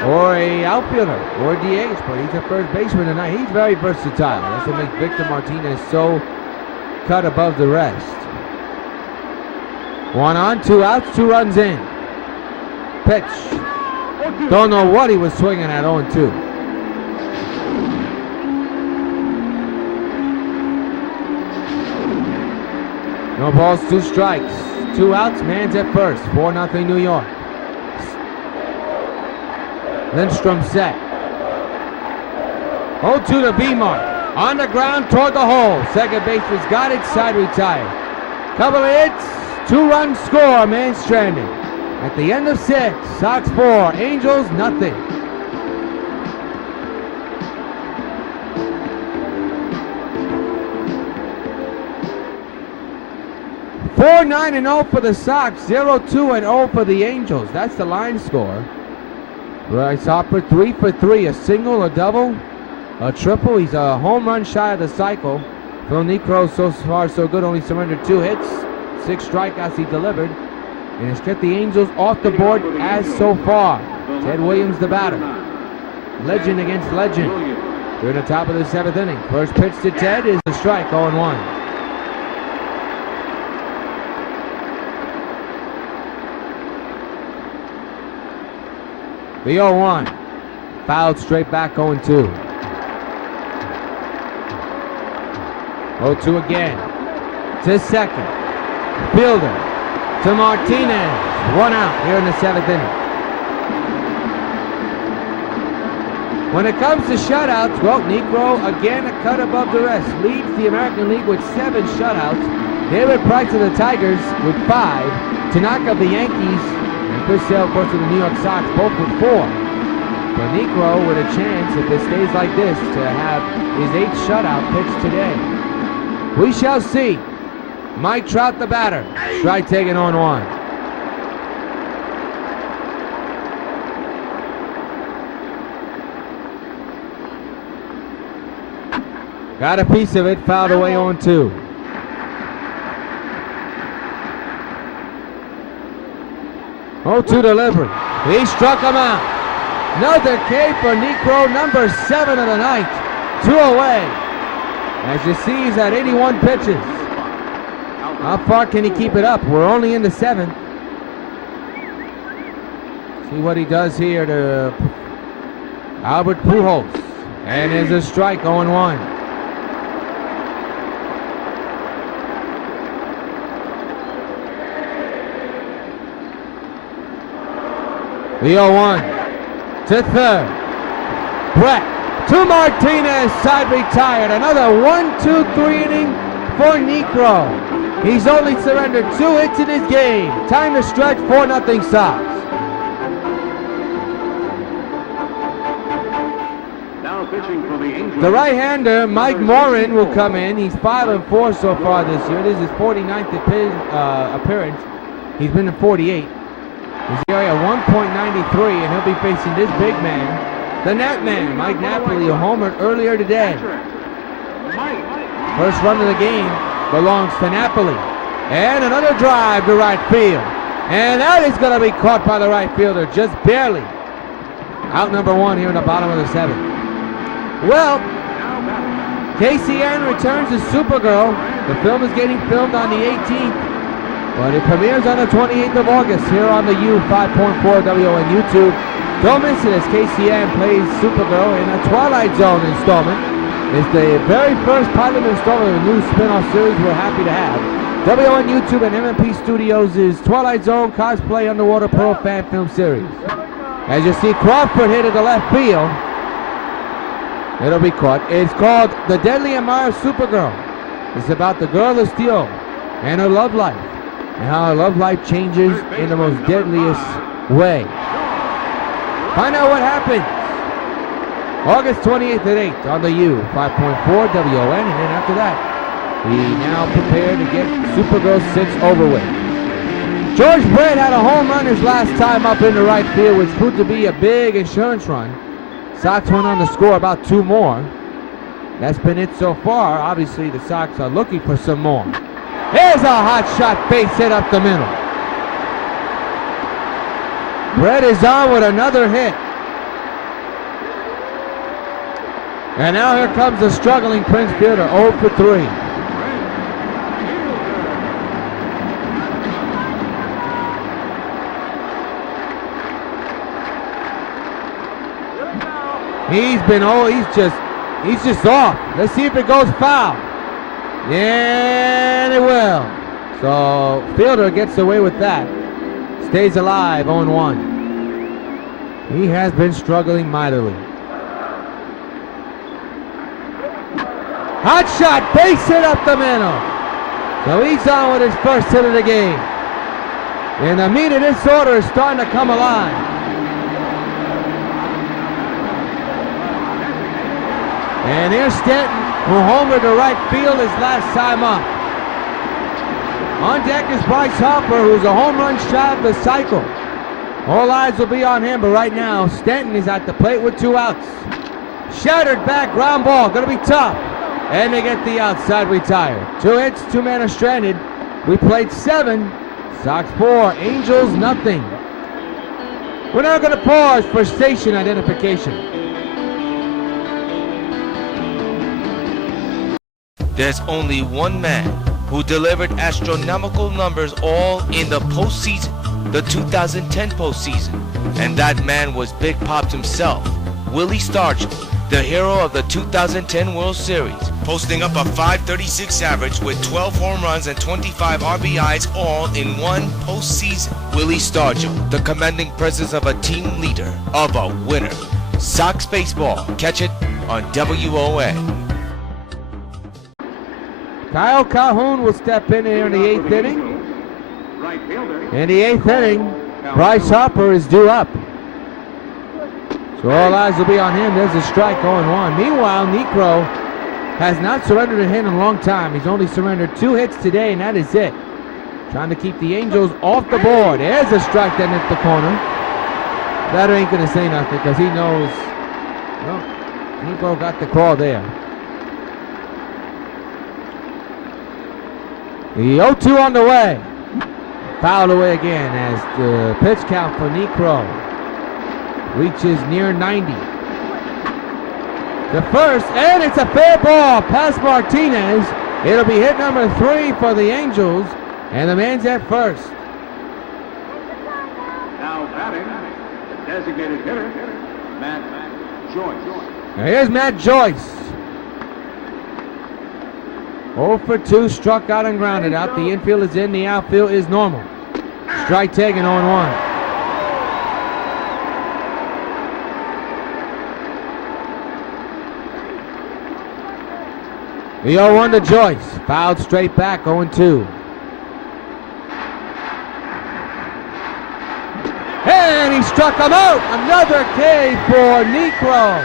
or a outfielder or DH, but he's a first baseman tonight. He's very versatile. That's what makes Victor Martinez so cut above the rest. 1 on, 2 outs, 2 runs in. Pitch. Don't know what he was swinging at 0-2. No balls, 2 strikes. 2 outs, man's at first. 4-0 New York. Lindstrom set. 0-2 to Beamart. On the ground toward the hole. Second baseman's got it, side retired. Couple of hits, 2-run score, man stranded. At the end of 6, Sox 4, Angels nothing. Four, 9-0 for the Sox, 0-2 and 0 for the Angels. That's the line score. Bryce Harper 3 for 3, a single, a double, a triple. He's a home run shy of the cycle. Phil Niekro so far so good, only surrendered 2 hits, 6 strikeouts he delivered. And has kept the Angels off the board as so far. Ted Williams the batter. Legend against legend. During the top of the 7th inning. First pitch to Ted is a strike, 0-1. The 0-1. Fouled straight back, 0-2. 0-2 again. To second. Fielder. To Martinez, 1 out here in the 7th inning. When it comes to shutouts, well, Niekro again a cut above the rest. Leads the American League with 7 shutouts. David Price of the Tigers with 5. Tanaka of the Yankees and Chris Sale, of course, of the New York Sox, both with 4. But Niekro with a chance, if it stays like this, to have his 8th shutout pitched today. We shall see. Mike Trout the batter. Strike taken 0-1. Got a piece of it, fouled away 0-2. Delivery. He struck him out. Another K for Niekro, number 7 of the night. 2 away. As you see, he's at 81 pitches. How far can he keep it up? We're only in the 7th. See what he does here to Albert Pujols. And there's a strike, 0-1. The 0-1 to third. Brett to Martinez, side retired. Another 1-2-3 inning for Niekro. He's only surrendered 2 hits in his game. Time to stretch, 4-0 Sox. Now pitching for the Angels. The right-hander, Mike Morin, will come in. He's 5-4 so far this year. This is his 49th appearance. He's been in 48. He's area 1.93, and he'll be facing this big man, the Nat Man, Mike Napoli, who homered earlier today. First run of the game belongs to Napoli. And another drive to right field. And that is going to be caught by the right fielder, just barely. Out number 1 here in the bottom of the 7th. Well, KCN returns to Supergirl. The film is getting filmed on the 18th, but it premieres on the 28th of August here on the U 5.4 WON YouTube. Don't miss it as KCN plays Supergirl in a Twilight Zone installment. It's the very first pilot installment of a new spin-off series we're happy to have. WON YouTube and MMP Studios' Twilight Zone cosplay underwater pro fan film series. As you see Crawford hit at the left field, it'll be caught. It's called The Deadly Admirer Supergirl. It's about the girl of steel and her love life, and how her love life changes in the most deadliest way. Find out what happens August 28th at 8 on the U 5.4 WON, and then after that, we now prepare to get Supergirl 6 over with. George Brett had a home run his last time up in the right field, which proved to be a big insurance run. Sox went on to score about 2 more. That's been it so far. Obviously, the Sox are looking for some more. Here's a hot shot base hit up the middle. Brett is on with another hit. And now here comes the struggling Prince Fielder, 0 for 3. He's just off. Let's see if it goes foul. Yeah, it will. So Fielder gets away with that. Stays alive, 0-1. He has been struggling mightily. Hot shot, base hit up the middle. So he's on with his first hit of the game. And the meat of this order is starting to come alive. And here's Stanton, who homered to right field his last time up. On deck is Bryce Harper, who's a home run shy of the cycle. All eyes will be on him, but right now, Stanton is at the plate with 2 outs. Shattered back, ground ball, gonna be tough. And they get the outside retired. 2 hits, 2 men are stranded. We played 7, Sox 4, Angels nothing. We're now gonna pause for station identification. There's only one man who delivered astronomical numbers all in the postseason, the 2010 postseason. And that man was Big Pops himself, Willie Stargell, the hero of the 2010 World Series, posting up a .536 average with 12 home runs and 25 RBIs all in one postseason. Willie Stargell, the commanding presence of a team leader, of a winner. Sox baseball. Catch it on WON. Kyle Calhoun will step in here in the 8th inning. In the 8th inning, Bryce Harper is due up. So all eyes will be on him. There's a strike, 0-1. Meanwhile, Niekro has not surrendered a hit in a long time. He's only surrendered 2 hits today, and that is it. Trying to keep the Angels off the board. There's a strike that hit the corner. That ain't going to say nothing because he knows, well, Niekro got the call there. The 0-2 on the way. Fouled away again as the pitch count for Niekro reaches near 90. The first, and it's a fair ball past Martinez. It'll be hit number 3 for the Angels, and the man's at first. Now batting, the designated hitter, Matt Joyce. Now here's Matt Joyce. 0 for 2, struck out and grounded out. The infield is in, the outfield is normal. Strike taken, 0-1. The 0-1 to Joyce. Fouled straight back, 0-2. And he struck him out. Another K for Niekro.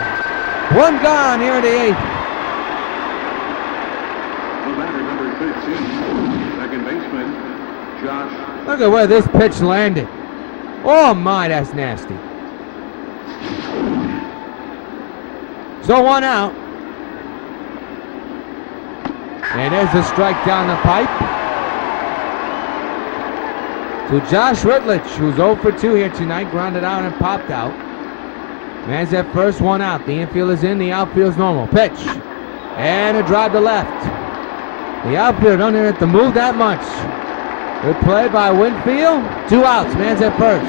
1 gone here in the 8th. Look at where this pitch landed. Oh my, that's nasty. So 1 out. And there's a strike down the pipe to Josh Ritlich, who's 0 for 2 here tonight. Grounded out and popped out. Man's at first, 1 out. The infield is in, the outfield's normal. Pitch. And a drive to left. The outfield don't even have to move that much. Good play by Winfield. 2 outs. Man's at first.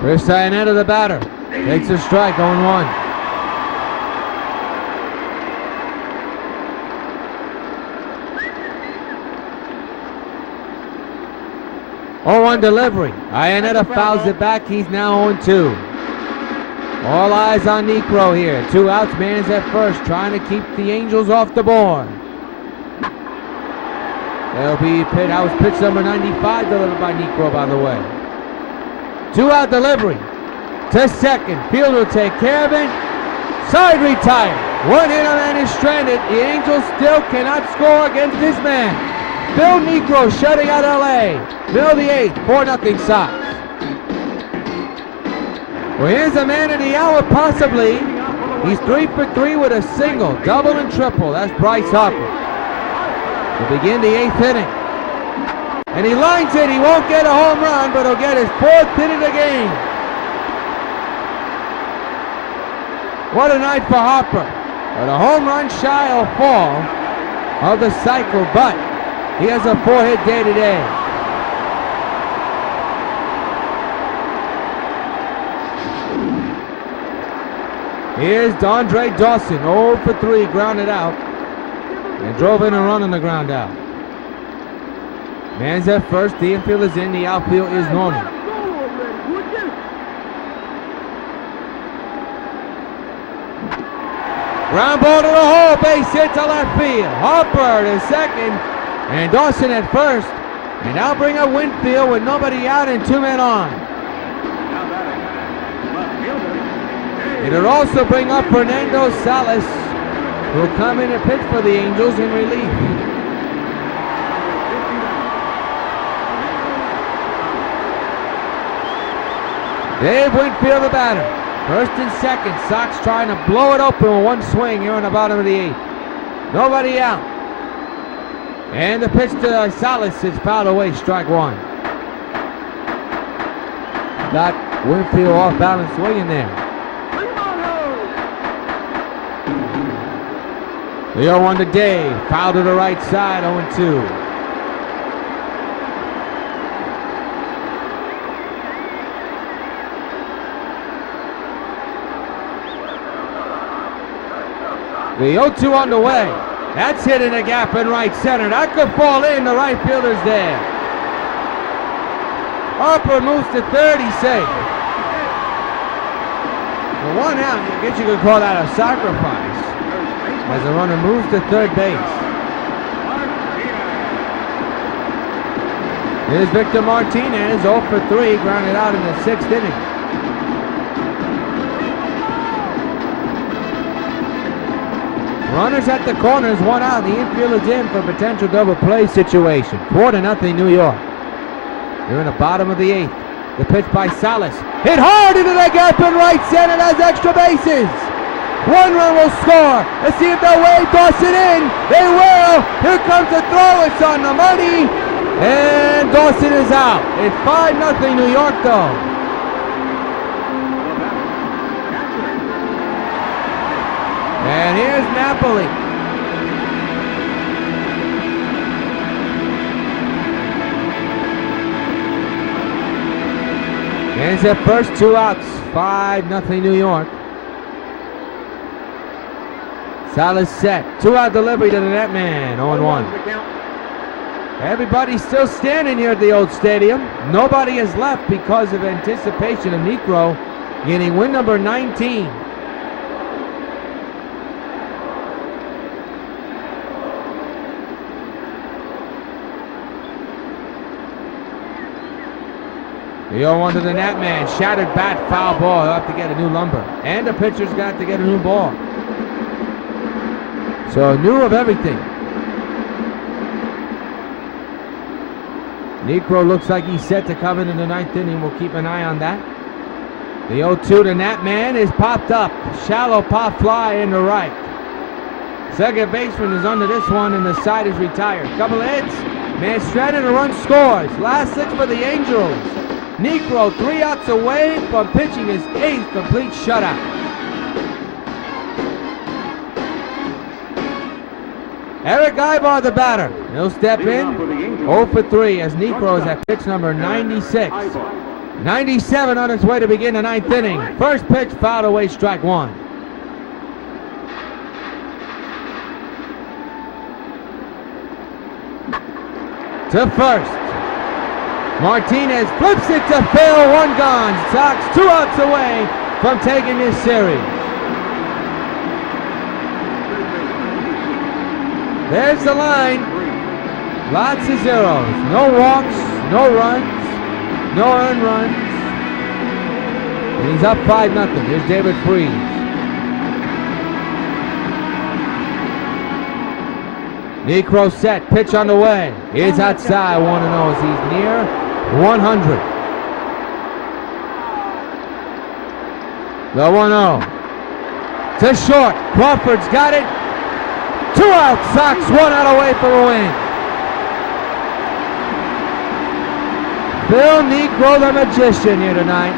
Chris Iannetta, the batter, takes a strike, 0-1. 0-1 delivery. Iannetta fouls it back. He's now 0-2. All eyes on Necro here. 2 outs. Man's at first, trying to keep the Angels off the board. That'll be pitch. That was pitch number 95 delivered by Necro, by the way. 2-out delivery to second. Field will take care of it. Side retired. 1 hit on man is stranded. The Angels still cannot score against this man. Bill Necro shutting out LA. Bill the 8th, 4-0 Sox. Well, here's a man of the hour possibly. He's 3 for 3 with a single, double and triple. That's Bryce Harper. To begin the 8th inning. And he lines it. He won't get a home run, but he'll get his 4th hit of the game. What a night for Harper. But a home run shy will fall of the cycle, but he has a 4-hit day today. Here's Andre Dawson, 0 for 3, grounded out. And drove in a run on the ground out. Man's at first, the infield is in, the outfield is normal. Ground ball to the hole, base hit to left field. Harper to second, and Dawson at first. And now bring up Winfield with nobody out and 2 men on. It'll also bring up Fernando Salas, who will come in and pitch for the Angels in relief. Dave Winfield, the batter. First and second. Sox trying to blow it open with 1 swing here in the bottom of the 8th. Nobody out. And the pitch to Salas is fouled away, strike 1. Got Winfield off balance swinging there. The 0-1 to Dave. Foul to the right side, 0-2. The 0-2 on the way. That's hitting a gap in right center. That could fall in. The right fielder's there. Harper moves to third. He's safe. For 1 out, I guess you could call that a sacrifice, as the runner moves to third base. Here's Victor Martinez, 0 for 3, grounded out in the 6th inning. Runners at the corners, 1 out. The infield is in for a potential double play situation. 4-0 New York. They're in the bottom of the 8th. The pitch by Salas. Hit hard into the gap in right center. That's extra bases. 1 run will score. Let's see if they'll wave Dawson in. They will. Here comes the throw. It's on the money. And Dawson is out. It's 5-0 New York though. And here's Napoli. And it's at first, 2 outs. 5-0 New York. Salas set. 2-out delivery to the net man. 0-1. Everybody's still standing here at the old stadium. Nobody has left because of anticipation of Necro getting win number 19. The 0-1 to the net man. Shattered bat, foul ball. He'll have to get a new lumber. And the pitcher's got to get a new ball. So new of everything. Necro looks like he's set to come in the 9th inning. We'll keep an eye on that. The 0-2 to Nat Man is popped up. Shallow pop fly in the right. Second baseman is under this one, and the side is retired. Couple of hits. Man stranded, a run scores. Last 6 for the Angels. Negro 3 outs away from pitching his 8th complete shutout. Eric Ibar, the batter. He'll step in. 0 for 3 as Negro is at pitch number 96. 97 on its way to begin the 9th inning. First pitch fouled away, strike 1. To first. Martinez flips it to Phil, 1 gone. Sox 2 outs away from taking this series. There's the line. Lots of zeros. No walks, no runs, no earned runs. And he's up 5-0. Here's David Freese. Negro set, pitch on the way. He's outside, 1-0 as he's near 100. The 1-0. To short. Crawford's got it. 2 outs. Sox 1 out away for a win. Phil Negro, the magician, here tonight.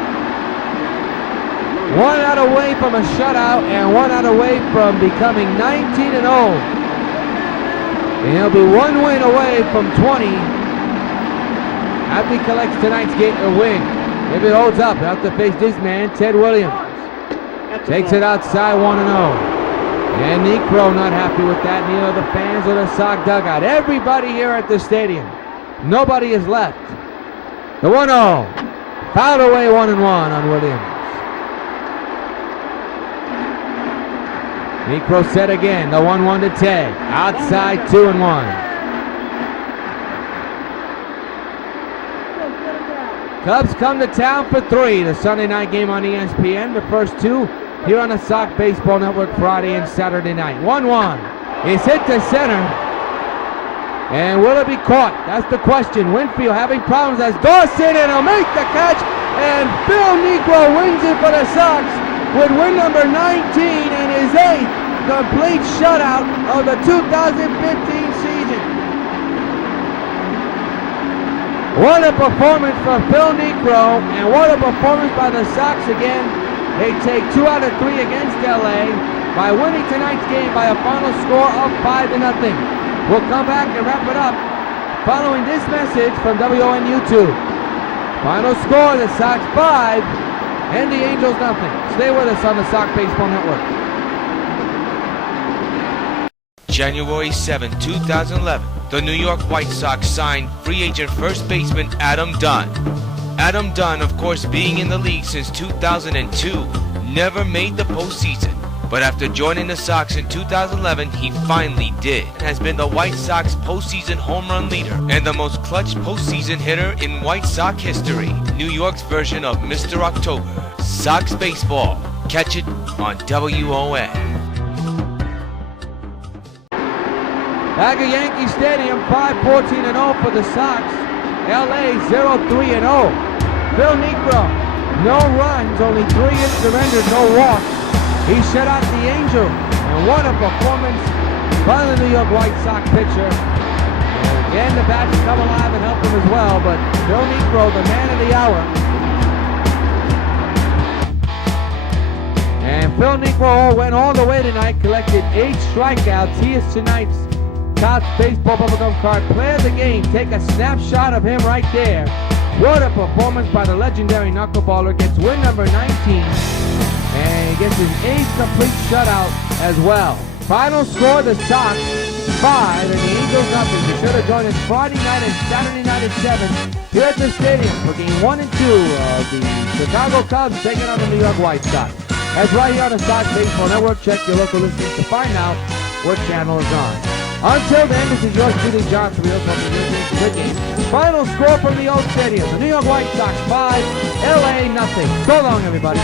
1 out away from a shutout and 1 out away from becoming 19-0. And he'll be 1 win away from 20 after he collects tonight's win. If it holds up, he'll have to face this man, Ted Williams. Takes it outside, 1-0. And Negro not happy with that, neither the fans or the Sox dugout. Everybody here at the stadium. Nobody is left. The 1-0. Fouled away, 1-1 on Williams. Negro set again, the 1-1 to Ted. Outside, 2-1. Cubs come to town for 3. The Sunday night game on ESPN. The first 2 here on the Sox Baseball Network Friday and Saturday night. 1-1. It's hit to center. And will it be caught? That's the question. Winfield having problems as Dawson, and he'll make the catch. And Phil Negro wins it for the Sox with win number 19 and his 8th complete shutout of the 2015 season. What a performance for Phil Negro, and what a performance by the Sox again. They take 2 out of 3 against LA by winning tonight's game by a final score of 5-0. We'll come back and wrap it up following this message from WON YouTube. Final score, the Sox 5 and the Angels 0. Stay with us on the Sox Baseball Network. January 7, 2011, the New York White Sox signed free agent first baseman Adam Dunn. Adam Dunn, of course, being in the league since 2002, never made the postseason. But after joining the Sox in 2011, he finally did. Has been the White Sox postseason home run leader and the most clutch postseason hitter in White Sox history. New York's version of Mr. October. Sox Baseball. Catch it on WON. Back at Yankee Stadium, 5-14-0 for the Sox. LA 0-3-0. Phil Negro, no runs, only 3 hits surrendered, no walks. He shut out the Angels, and what a performance by the New York White Sox pitcher. And again, the bats come alive and help him as well, but Phil Negro, the man of the hour. And Phil Negro went all the way tonight, collected 8 strikeouts. He is tonight's Sox Baseball Bubblegum Card Player of the Game. Take a snapshot of him right there. What a performance by the legendary knuckleballer. Gets win number 19. And he gets his 8th complete shutout as well. Final score, the Sox 5 and the Angels 0. Be sure to join us Friday night and Saturday night at 7 here at the stadium for game 1 and 2 of the Chicago Cubs taking on the New York White Sox. That's right here on the Sox Baseball Network. Check your local listings to find out what channel is on. Until then, this is yours truly, John Rios, from the Good Game. Final score from the old stadium. The New York White Sox 5, LA 0. So long, everybody.